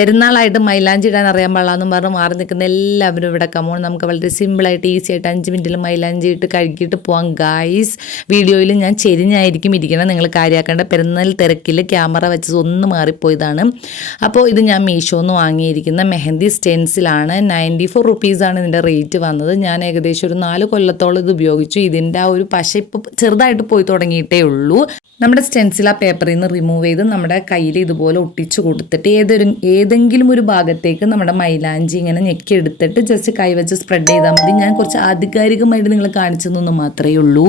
പെരുന്നാളായിട്ട് മൈലാഞ്ചി ഇടാൻ അറിയാൻ പാടില്ലാന്ന് പറഞ്ഞ് മാറി നിൽക്കുന്ന എല്ലാവരും ഇവിടെ കമോൺ നമുക്ക് വളരെ സിമ്പിളായിട്ട് ഈസി ആയിട്ട് അഞ്ച് മിനിറ്റിൽ മൈലാഞ്ചി ഇട്ട് കഴുകിയിട്ട് പോകാം ഗായ്സ് വീഡിയോയിൽ ഞാൻ ചെരിഞ്ഞായിരിക്കും ഇരിക്കണം നിങ്ങൾ കാര്യമാക്കേണ്ട പെരുന്നാൾ തിരക്കിൽ ക്യാമറ വെച്ചത് ഒന്ന് മാറിപ്പോയതാണ്. അപ്പോൾ ഇത് ഞാൻ മീഷോന്ന് വാങ്ങിയിരിക്കുന്ന മെഹന്തി സ്റ്റെൻസിലാണ് നയന്റി ഫോർ റുപ്പീസാണ് ഇതിന്റെ റേറ്റ് വന്നത്. ഞാൻ ഏകദേശം ഒരു നാല് കൊല്ലത്തോളം ഇത് ഉപയോഗിച്ചു. ഇതിന്റെ ആ ഒരു പശ ഇപ്പോൾ ചെറുതായിട്ട് പോയി തുടങ്ങിയിട്ടേ ഉള്ളൂ. നമ്മുടെ സ്റ്റെൻസിൽ ആ പേപ്പറിൽ നിന്ന് റിമൂവ് ചെയ്ത് നമ്മുടെ കയ്യിൽ ഇതുപോലെ ഒട്ടിച്ച് കൊടുത്തിട്ട് ഏതൊരു ഏതെങ്കിലും ഒരു ഭാഗത്തേക്ക് നമ്മുടെ മൈലാഞ്ചി ഇങ്ങനെ ഞെക്കി എടുത്തിട്ട് ജസ്റ്റ് കൈവച്ച് സ്പ്രെഡ് ചെയ്താൽ മതി. ഞാൻ കുറച്ച് ആധികാരികമായിട്ട് നിങ്ങൾ കാണിച്ചു തന്നു മാത്രമേ ഉള്ളൂ.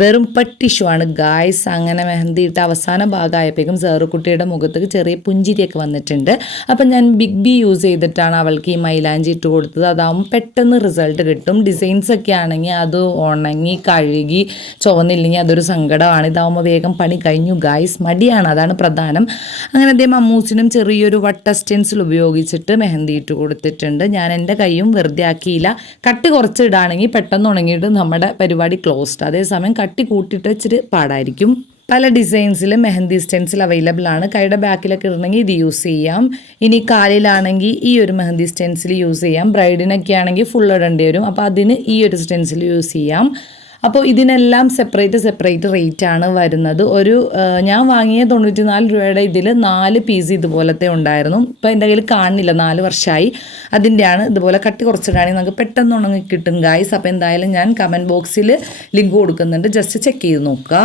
വെറും പട്ടിഷു ആണ് ഗായ്സ് അങ്ങനെ മെഹന്തി ഇട്ട് അവസാന ഭാഗമായപ്പോഴേക്കും കുട്ടിയുടെ മുഖത്തേക്ക് ചെറിയ പുഞ്ചിരിയൊക്കെ വന്നിട്ടുണ്ട്. അപ്പം ഞാൻ ബിഗ് ബി യൂസ് ചെയ്തിട്ടാണ് അവൾക്ക് ഈ മൈലാഞ്ചി ഇട്ട് കൊടുത്തത്. അതാവുമ്പോൾ പെട്ടെന്ന് റിസൾട്ട് കിട്ടും. ഡിസൈൻസ് ഒക്കെ ആണെങ്കിൽ അത് ഉണങ്ങി കഴുകി ചുവന്നില്ലെങ്കിൽ അതൊരു സങ്കടമാണ്. ഇതാവുമ്പോൾ വേഗം പണി കഴിഞ്ഞു. ഗായ്സ് മടിയാണ്. അതാണ് പ്രധാനം. അങ്ങനെ അദ്ദേഹം അമ്മൂസിനും ചെറിയൊരു വട്ട സ്റ്റെൻസിൽ ഉപയോഗിച്ചിട്ട് മെഹന്തി ഇട്ട് കൊടുത്തിട്ടുണ്ട്. ഞാൻ എന്റെ കൈയും വെറുതെ ആക്കിയില്ല. കട്ട് കുറച്ച് ഇടാണെങ്കിൽ പെട്ടെന്ന് ഉണങ്ങിയിട്ട് നമ്മുടെ പരിപാടി ക്ലോസ്ഡ് അതേസമയം കട്ടി കൂട്ടിയിട്ട് ഇച്ചിരി പാടായിരിക്കും. പല ഡിസൈൻസിൽ മെഹന്തി സ്റ്റെൻസിൽ അവൈലബിൾ ആണ്. കൈയുടെ ബാക്കിലൊക്കെ ഇടണമെങ്കിൽ ഇത് യൂസ് ചെയ്യാം. ഇനി കാലിലാണെങ്കിൽ ഈ ഒരു മെഹന്തി സ്റ്റെൻസിൽ യൂസ് ചെയ്യാം. ബ്രൈഡിനൊക്കെ ആണെങ്കിൽ ഫുൾ ഇടേണ്ടി വരും. അപ്പോൾ അതിന് ഈ ഒരു സ്റ്റെൻസിൽ യൂസ് ചെയ്യാം. അപ്പോൾ ഇതിനെല്ലാം സെപ്പറേറ്റ് സെപ്പറേറ്റ് റേറ്റ് ആണ് വരുന്നത്. ഒരു ഞാൻ വാങ്ങിയ തൊണ്ണൂറ്റി നാല് രൂപയുടെ ഇതിൽ നാല് പീസ് ഇതുപോലത്തെ ഉണ്ടായിരുന്നു. ഇപ്പോൾ എന്റെ കയ്യിൽ കാണുന്നില്ല നാല് വർഷമായി അതിന്റെയാണ് ഇതുപോലെ കട്ടി കുറച്ചിട്ടാണെങ്കിൽ നമുക്ക് പെട്ടെന്ന് ഉണങ്ങി കിട്ടും ഗായ്സ് അപ്പോൾ എന്തായാലും ഞാൻ കമന്റ് ബോക്സിൽ ലിങ്ക് കൊടുക്കുന്നുണ്ട്. ജസ്റ്റ് ചെക്ക് ചെയ്ത് നോക്കുക.